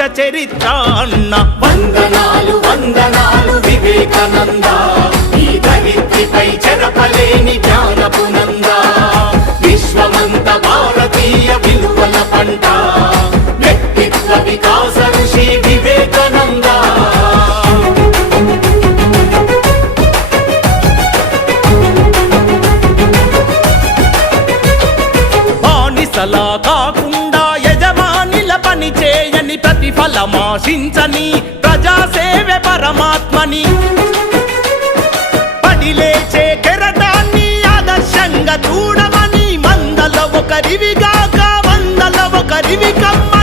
చరిత్ర అన్న. వందనాలు వందనాలు వివేకానంద, ఈ ధరిత్రిపై చెరపలేని జ్ఞానపు నంద. విశ్వమంత భారతీయ విలువల పంట, వ్యక్తిత్వ వికాస ఋషి వివేకానంద. బానిసలా కాకుండా యజమానిల పని చేయని, ప్రతిఫలమాశించని ప్రజాసేవే పరమాత్మని. పడిలేచే కెరటాన్ని ఆదర్శంగా చూడమని, మందల ఒకరివిగాక వందల ఒకరివి కమ్మ.